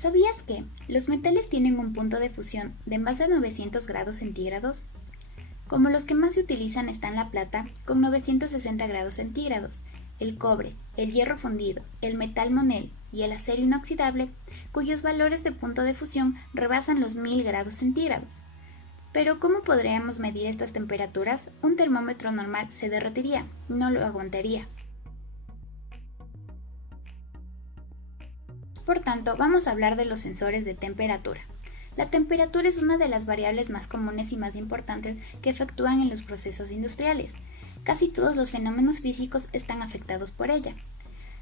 ¿Sabías que los metales tienen un punto de fusión de más de 900 grados centígrados? Como los que más se utilizan están la plata, con 960 grados centígrados, el cobre, el hierro fundido, el metal monel y el acero inoxidable, cuyos valores de punto de fusión rebasan los 1000 grados centígrados. Pero ¿cómo podríamos medir estas temperaturas? Un termómetro normal se derretiría, no lo aguantaría. Por tanto, vamos a hablar de los sensores de temperatura. La temperatura es una de las variables más comunes y más importantes que efectúan en los procesos industriales. Casi todos los fenómenos físicos están afectados por ella.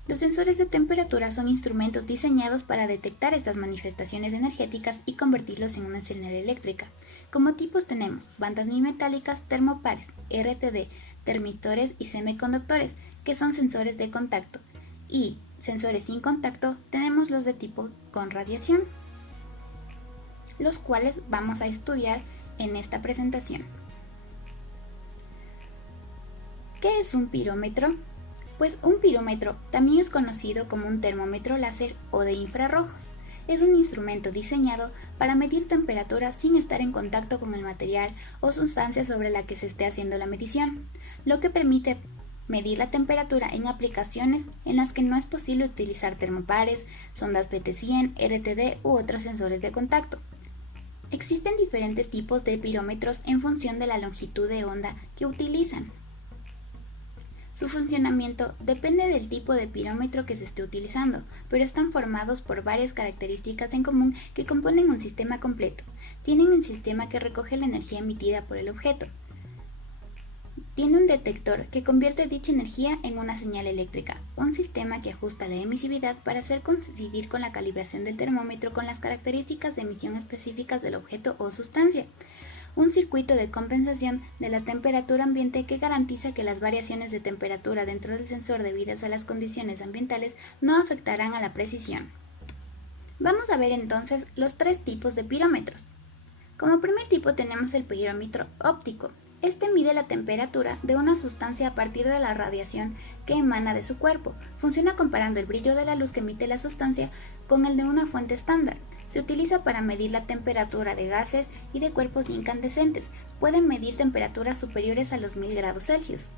Los sensores de temperatura son instrumentos diseñados para detectar estas manifestaciones energéticas y convertirlos en una señal eléctrica. Como tipos tenemos bandas bimetálicas, termopares, RTD, termistores y semiconductores, que son sensores de contacto. Y sensores sin contacto tenemos los de tipo con radiación, los cuales vamos a estudiar en esta presentación. ¿Qué es un pirómetro? Pues un pirómetro también es conocido como un termómetro láser o de infrarrojos. Es un instrumento diseñado para medir temperatura sin estar en contacto con el material o sustancia sobre la que se esté haciendo la medición, lo que permite medir la temperatura en aplicaciones en las que no es posible utilizar termopares, sondas BT100, RTD u otros sensores de contacto. Existen diferentes tipos de pirómetros en función de la longitud de onda que utilizan. Su funcionamiento depende del tipo de pirómetro que se esté utilizando, pero están formados por varias características en común que componen un sistema completo. Tienen un sistema que recoge la energía emitida por el objeto. Tiene un detector que convierte dicha energía en una señal eléctrica, un sistema que ajusta la emisividad para hacer coincidir con la calibración del termómetro con las características de emisión específicas del objeto o sustancia. Un circuito de compensación de la temperatura ambiente que garantiza que las variaciones de temperatura dentro del sensor debidas a las condiciones ambientales no afectarán a la precisión. Vamos a ver entonces los tres tipos de pirómetros. Como primer tipo tenemos el pirómetro óptico. Este mide la temperatura de una sustancia a partir de la radiación que emana de su cuerpo. Funciona comparando el brillo de la luz que emite la sustancia con el de una fuente estándar. Se utiliza para medir la temperatura de gases y de cuerpos incandescentes. Pueden medir temperaturas superiores a los 1000 grados Celsius.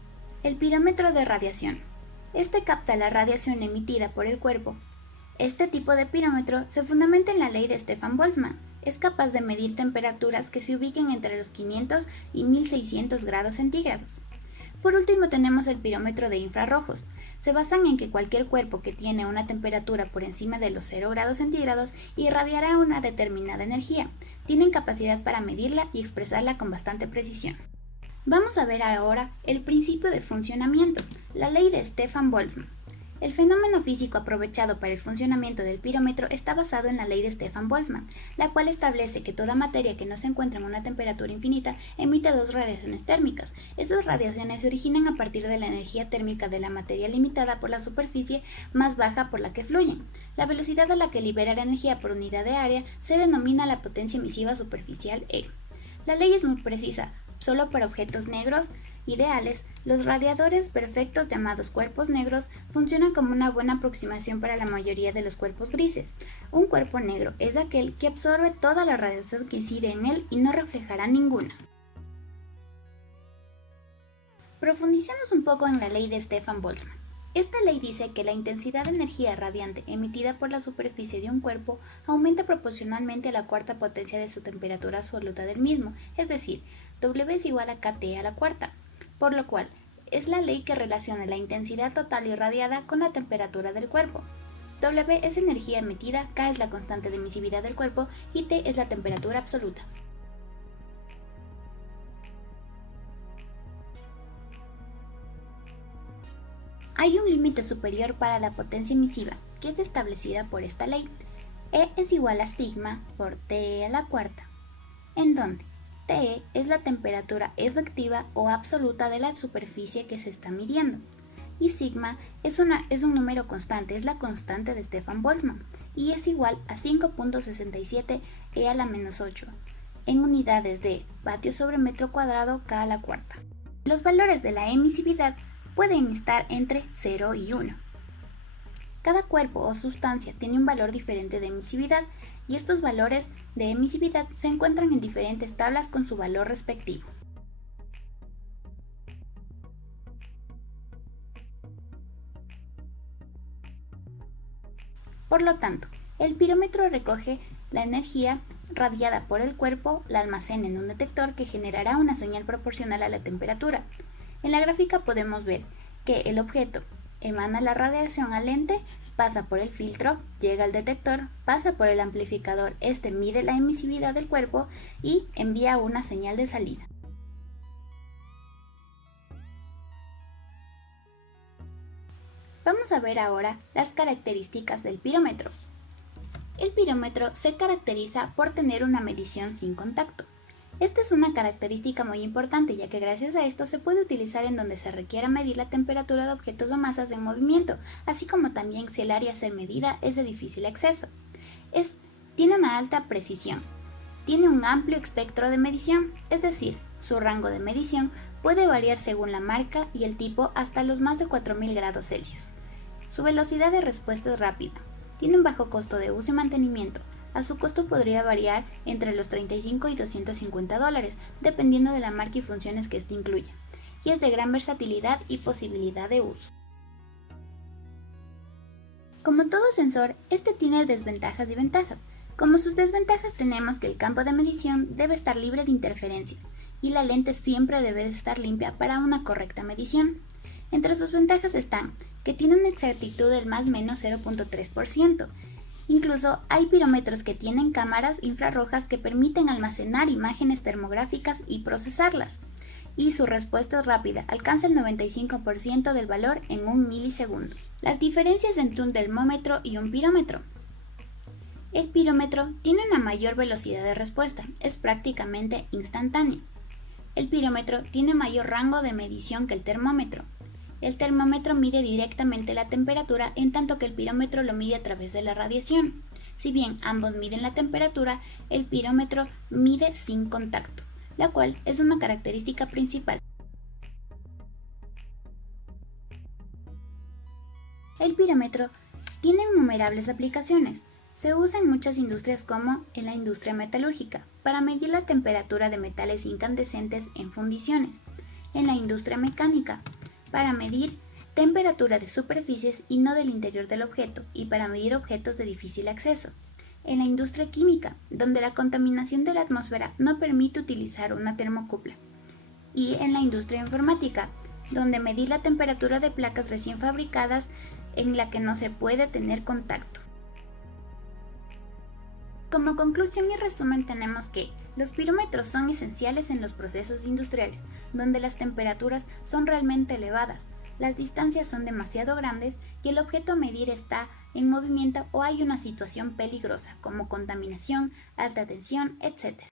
El pirómetro de radiación. Este capta la radiación emitida por el cuerpo. Este tipo de pirómetro se fundamenta en la ley de Stefan Boltzmann. Es capaz de medir temperaturas que se ubiquen entre los 500 y 1600 grados centígrados. Por último tenemos el pirómetro de infrarrojos. Se basan en que cualquier cuerpo que tiene una temperatura por encima de los 0 grados centígrados irradiará una determinada energía. Tienen capacidad para medirla y expresarla con bastante precisión. Vamos a ver ahora el principio de funcionamiento, la ley de Stefan Boltzmann. El fenómeno físico aprovechado para el funcionamiento del pirómetro está basado en la ley de Stefan Boltzmann, la cual establece que toda materia que no se encuentra en una temperatura infinita emite dos radiaciones térmicas. Estas radiaciones se originan a partir de la energía térmica de la materia limitada por la superficie más baja por la que fluyen. La velocidad a la que libera la energía por unidad de área se denomina la potencia emisiva superficial E. La ley es muy precisa, solo para objetos negros ideales. Los radiadores perfectos llamados cuerpos negros funcionan como una buena aproximación para la mayoría de los cuerpos grises. Un cuerpo negro es aquel que absorbe toda la radiación que incide en él y no reflejará ninguna. Profundicemos un poco en la ley de Stefan Boltzmann. Esta ley dice que la intensidad de energía radiante emitida por la superficie de un cuerpo aumenta proporcionalmente a la cuarta potencia de su temperatura absoluta del mismo, es decir, W es igual a KT a la cuarta. Por lo cual, es la ley que relaciona la intensidad total irradiada con la temperatura del cuerpo. W es energía emitida, K es la constante de emisividad del cuerpo y T es la temperatura absoluta. Hay un límite superior para la potencia emisiva, que es establecida por esta ley. E es igual a sigma por T a la cuarta, en donde T es la temperatura efectiva o absoluta de la superficie que se está midiendo. Y sigma es un número constante, es la constante de Stefan Boltzmann, y es igual a 5.67 E a la menos 8, en unidades de vatios sobre metro cuadrado K a la cuarta. Los valores de la emisividad pueden estar entre 0 y 1. Cada cuerpo o sustancia tiene un valor diferente de emisividad y estos valores de emisividad se encuentran en diferentes tablas con su valor respectivo. Por lo tanto, el pirómetro recoge la energía radiada por el cuerpo, la almacena en un detector que generará una señal proporcional a la temperatura. En la gráfica podemos ver que el objeto emana la radiación al lente, pasa por el filtro, llega al detector, pasa por el amplificador, este mide la emisividad del cuerpo y envía una señal de salida. Vamos a ver ahora las características del pirómetro. El pirómetro se caracteriza por tener una medición sin contacto. Esta es una característica muy importante, ya que gracias a esto se puede utilizar en donde se requiera medir la temperatura de objetos o masas en movimiento, así como también si el área a ser medida es de difícil acceso. Tiene una alta precisión. Tiene un amplio espectro de medición, es decir, su rango de medición puede variar según la marca y el tipo hasta los más de 4000 grados Celsius. Su velocidad de respuesta es rápida. Tiene un bajo costo de uso y mantenimiento. A su costo podría variar entre los $35 y $250, dependiendo de la marca y funciones que éste incluya, y es de gran versatilidad y posibilidad de uso. Como todo sensor, este tiene desventajas y ventajas. Como sus desventajas tenemos que el campo de medición debe estar libre de interferencias, y la lente siempre debe de estar limpia para una correcta medición. Entre sus ventajas están que tiene una exactitud del más o menos 0.3%. Incluso hay pirómetros que tienen cámaras infrarrojas que permiten almacenar imágenes termográficas y procesarlas. Y su respuesta es rápida, alcanza el 95% del valor en 1 milisegundo. Las diferencias entre un termómetro y un pirómetro. El pirómetro tiene una mayor velocidad de respuesta, es prácticamente instantáneo. El pirómetro tiene mayor rango de medición que el termómetro. El termómetro mide directamente la temperatura, en tanto que el pirómetro lo mide a través de la radiación. Si bien ambos miden la temperatura, el pirómetro mide sin contacto, la cual es una característica principal. El pirómetro tiene innumerables aplicaciones. Se usa en muchas industrias como en la industria metalúrgica, para medir la temperatura de metales incandescentes en fundiciones. En la industria mecánica, para medir temperatura de superficies y no del interior del objeto, y para medir objetos de difícil acceso. En la industria química, donde la contaminación de la atmósfera no permite utilizar una termocupla. Y en la industria informática, donde medir la temperatura de placas recién fabricadas en la que no se puede tener contacto. Como conclusión y resumen tenemos que los pirómetros son esenciales en los procesos industriales, donde las temperaturas son realmente elevadas, las distancias son demasiado grandes y el objeto a medir está en movimiento o hay una situación peligrosa como contaminación, alta tensión, etc.